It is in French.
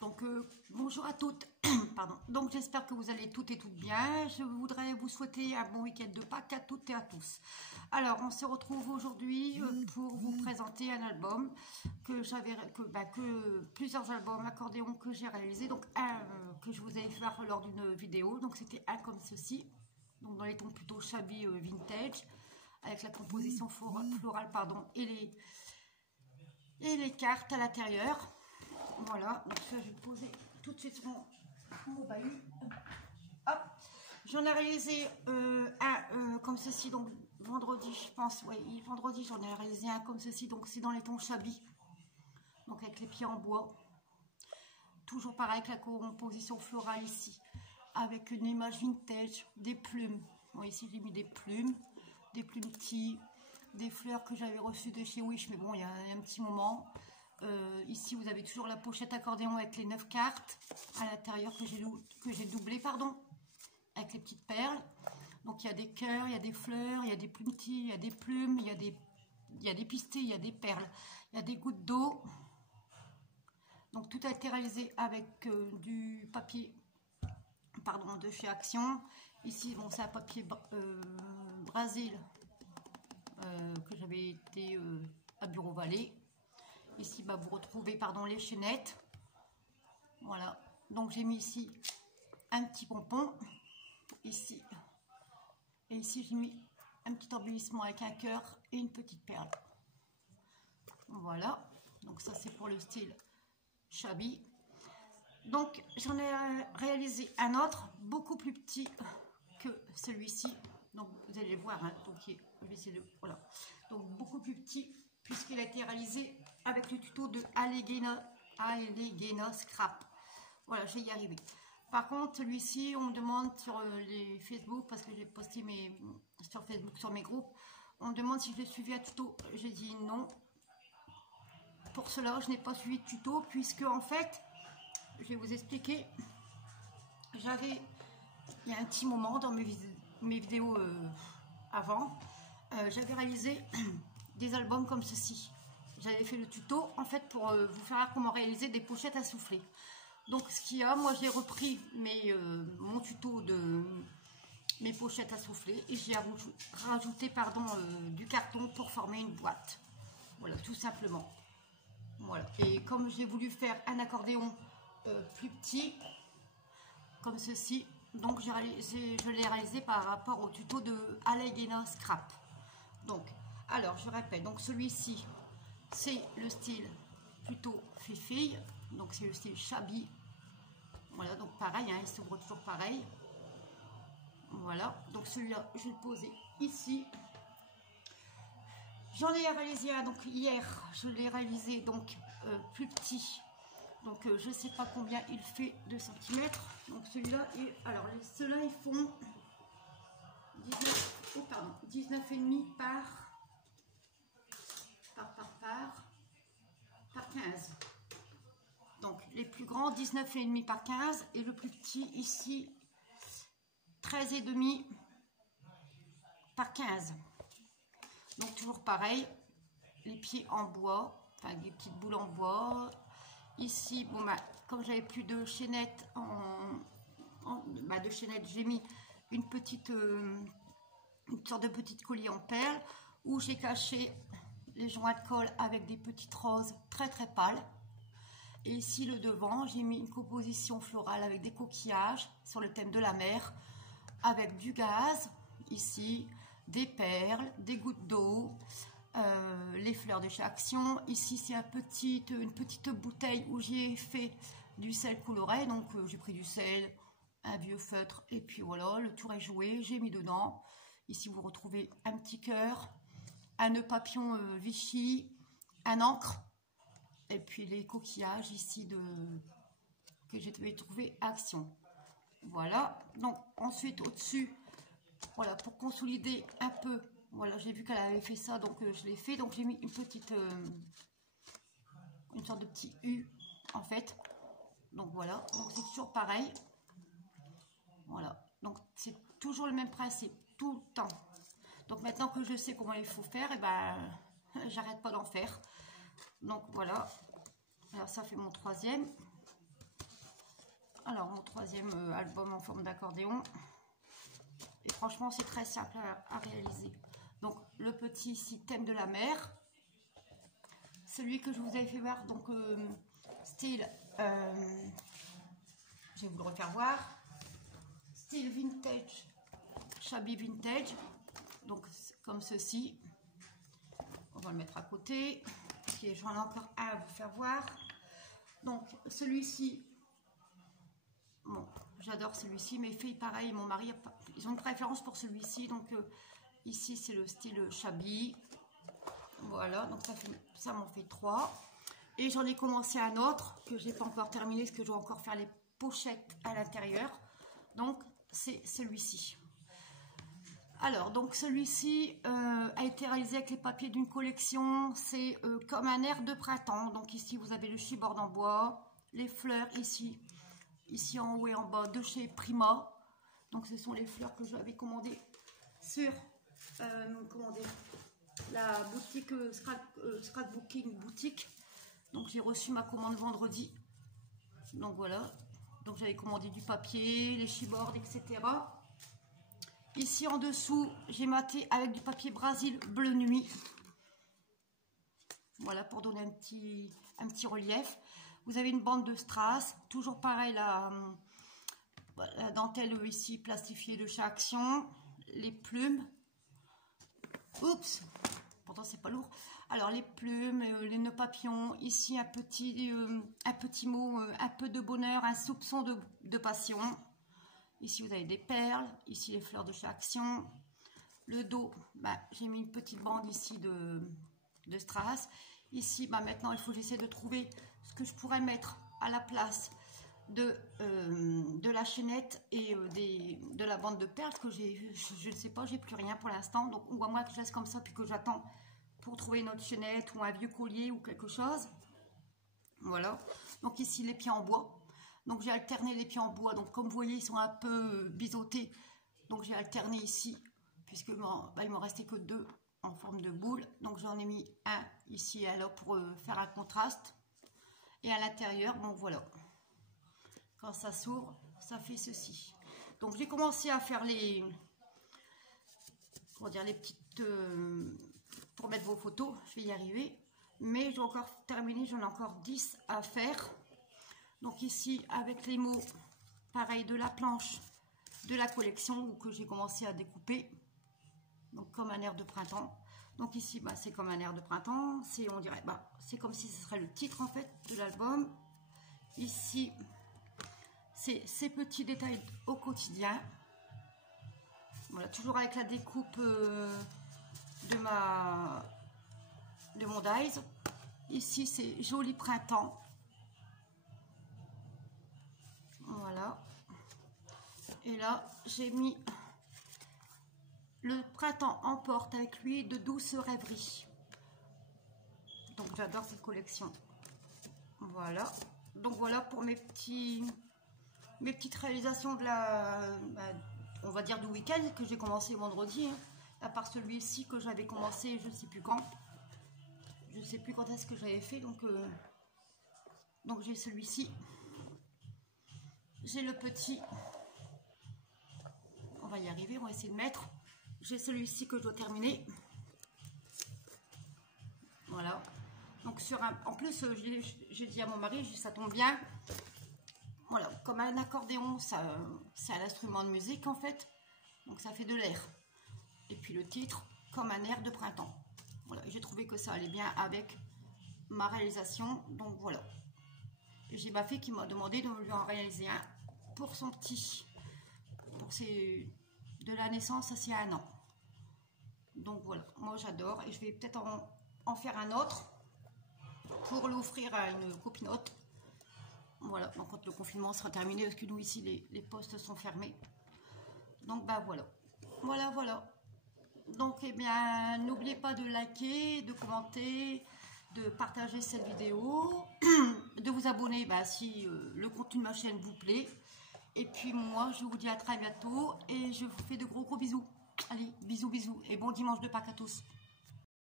Donc bonjour à toutes, pardon. Donc j'espère que vous allez toutes et toutes bien. Je voudrais vous souhaiter un bon week-end de Pâques à toutes et à tous. Alors on se retrouve aujourd'hui pour vous présenter un album que plusieurs albums accordéon que j'ai réalisé. Donc un que je vous avais fait lors d'une vidéo. Donc c'était un comme ceci, donc dans les tons plutôt shabby vintage, avec la composition florale pardon et les cartes à l'intérieur. Voilà, donc ça je vais poser tout de suite mon bahut. Hop, j'en ai réalisé un comme ceci, donc vendredi, je pense, oui, vendredi j'en ai réalisé un comme ceci, donc c'est dans les tons shabby, donc avec les pieds en bois. Toujours pareil avec la composition florale ici, avec une image vintage, des plumes. Bon, ici j'ai mis des plumes petits, des fleurs que j'avais reçues de chez Wish, mais bon, il y a un petit moment. Ici vous avez toujours la pochette accordéon avec les 9 cartes à l'intérieur que j'ai doublé pardon, avec les petites perles. Donc il y a des cœurs, il y a des fleurs, il y a des plumes petits, il y a des plumes, il y a des pistets, il y a des perles, il y a des gouttes d'eau. Donc tout a été réalisé avec du papier pardon de chez Action. Ici bon, c'est un papier Brésil que j'avais été à Bureau Vallée. Ici, bah, vous retrouvez pardon, les chaînettes. Voilà. Donc, j'ai mis ici un petit pompon. Ici. Et ici, j'ai mis un petit embellissement avec un cœur et une petite perle. Voilà. Donc, ça, c'est pour le style shabby. Donc, j'en ai réalisé un autre, beaucoup plus petit que celui-ci. Donc, vous allez le voir. Hein. Donc, je vais essayer de... Voilà. Donc, beaucoup plus petit, puisqu'il a été réalisé avec le tuto de Alleghena Scrap. Voilà, je vais y arriver. Par contre, celui-ci, on me demande sur les Facebook, parce que j'ai posté sur Facebook, sur mes groupes, on me demande si je l'ai suivi à tuto. J'ai dit non. Pour cela, je n'ai pas suivi de tuto, puisque en fait, je vais vous expliquer, il y a un petit moment dans mes vidéos avant, j'avais réalisé des albums comme ceci. J'avais fait le tuto en fait pour vous faire comment réaliser des pochettes à souffler. Donc ce qu'il y a, moi j'ai repris mon tuto de mes pochettes à souffler et j'ai rajouté pardon du carton pour former une boîte. Voilà, tout simplement. Voilà. Et comme j'ai voulu faire un accordéon plus petit, comme ceci, donc je l'ai réalisé par rapport au tuto de Alleghena Scrap. Donc, alors je répète, donc celui-ci, c'est le style plutôt fille-fille, donc c'est le style shabby. Voilà, donc pareil, hein, il s'ouvre toujours pareil. Voilà, donc celui-là, je vais le poser ici. J'en ai réalisé un, donc hier, je l'ai réalisé donc plus petit. Donc je ne sais pas combien il fait de centimètres. Donc celui-là, alors ceux-là, ils font 19,5 par 15. Donc les plus grands 19,5 par 15 et le plus petit ici 13,5 par 15. Donc toujours pareil, les pieds en bois, enfin des petites boules en bois. Ici, bon bah, comme j'avais plus de chaînettes j'ai mis une sorte de petite collier en perles où j'ai caché les joints de colle avec des petites roses très très pâles. Et ici le devant, j'ai mis une composition florale avec des coquillages sur le thème de la mer, avec du gaz, ici des perles, des gouttes d'eau, les fleurs de chez Action. Ici c'est une petite bouteille où j'ai fait du sel coloré, donc j'ai pris du sel, un vieux feutre et puis voilà, le tour est joué, j'ai mis dedans. Ici vous retrouvez un petit cœur, un nœud papillon Vichy, un encre et puis les coquillages ici que j'ai trouvé Action. Une donc ensuite au-dessus, voilà, pour consolider un peu, voilà, j'ai vu qu'elle avait fait ça, donc je l'ai fait, donc j'ai mis une sorte de petit U en fait. Donc voilà, donc c'est toujours pareil. Voilà, donc c'est toujours le même principe, tout le temps. Donc maintenant que je sais comment il faut faire, et ben j'arrête pas d'en faire. Donc voilà, alors ça fait mon troisième. Alors, mon troisième album en forme d'accordéon. Et franchement, c'est très simple à réaliser. Donc, le petit ici, thème de la mer. Celui que je vous avais fait voir, donc, style, je vais vous le refaire voir. Style vintage, shabby vintage. Donc, comme ceci. On va le mettre à côté. Okay, j'en ai encore un à vous faire voir. Donc, celui-ci, bon, j'adore celui-ci. Mes filles, pareil, mon mari, ils ont une préférence pour celui-ci. Donc, ici, c'est le style shabby. Voilà, donc ça m'en fait 3. Et j'en ai commencé un autre que je n'ai pas encore terminé parce que je dois encore faire les pochettes à l'intérieur. Donc, c'est celui-ci. Alors, donc celui-ci a été réalisé avec les papiers d'une collection. C'est comme un air de printemps. Donc ici, vous avez le chibord en bois, les fleurs ici en haut et en bas de chez Prima. Donc ce sont les fleurs que j'avais commandées sur la boutique Scrapbooking Boutique. Donc j'ai reçu ma commande vendredi. Donc voilà. Donc j'avais commandé du papier, les chibords, etc. Ici en dessous, j'ai maté avec du papier Brésil bleu nuit. Voilà, pour donner un petit relief. Vous avez une bande de strass. Toujours pareil, la dentelle ici plastifiée de chez Action. Les plumes. Oups, pourtant c'est pas lourd. Alors les plumes, les nœuds papillons. Ici un petit mot, un peu de bonheur, un soupçon de passion. Ici, vous avez des perles. Ici, les fleurs de chez Action. Le dos, bah, j'ai mis une petite bande ici de strass. Ici, bah, maintenant, il faut que j'essaie de trouver ce que je pourrais mettre à la place de la chaînette et de la bande de perles que je ne sais pas, j'ai plus rien pour l'instant. Donc, ou à moins que je laisse comme ça puis que j'attends pour trouver une autre chaînette ou un vieux collier ou quelque chose. Voilà. Donc, ici, les pieds en bois. Donc j'ai alterné les pieds en bois, donc comme vous voyez ils sont un peu biseautés, donc j'ai alterné ici, puisque il me restait que 2 en forme de boule, donc j'en ai mis un ici et là pour faire un contraste, et à l'intérieur, bon voilà, quand ça s'ouvre, ça fait ceci. Donc j'ai commencé à faire les petites, pour mettre vos photos, je vais y arriver, mais je dois encore terminer, j'en ai encore 10 à faire. Donc ici, avec les mots, pareil, de la planche de la collection que j'ai commencé à découper. Donc comme un air de printemps. Donc ici, bah, c'est comme un air de printemps. On dirait, bah, c'est comme si ce serait le titre en fait de l'album. Ici, c'est ces petits détails au quotidien. Voilà, toujours avec la découpe de mon dies. Ici, c'est joli printemps. Voilà. Et là, j'ai mis le printemps emporte avec lui de douce rêverie. Donc, j'adore cette collection. Voilà. Donc, voilà pour mes petites réalisations de on va dire du week-end que j'ai commencé vendredi. Hein. À part celui-ci que j'avais commencé, je ne sais plus quand. Je ne sais plus quand est-ce que j'avais fait. Donc j'ai celui-ci. J'ai le petit, on va y arriver, on va essayer de mettre. J'ai celui-ci que je dois terminer. Voilà. Donc en plus, j'ai dit à mon mari, ça tombe bien. Voilà, comme un accordéon, c'est un instrument de musique en fait. Donc ça fait de l'air. Et puis le titre, comme un air de printemps. Voilà, j'ai trouvé que ça allait bien avec ma réalisation. Donc voilà. J'ai ma fille qui m'a demandé de lui en réaliser un pour son petit. De la naissance, c'est 1 an. Donc voilà, moi j'adore. Et je vais peut-être en faire un autre pour l'offrir à une copinote. Voilà, donc quand le confinement sera terminé, parce que nous ici les postes sont fermés. Donc bah voilà. Voilà. Donc eh bien, n'oubliez pas de liker, de commenter, de partager cette vidéo, de vous abonner si le contenu de ma chaîne vous plaît. Et puis moi, je vous dis à très bientôt et je vous fais de gros bisous. Allez, bisous et bon dimanche de Pâques à tous.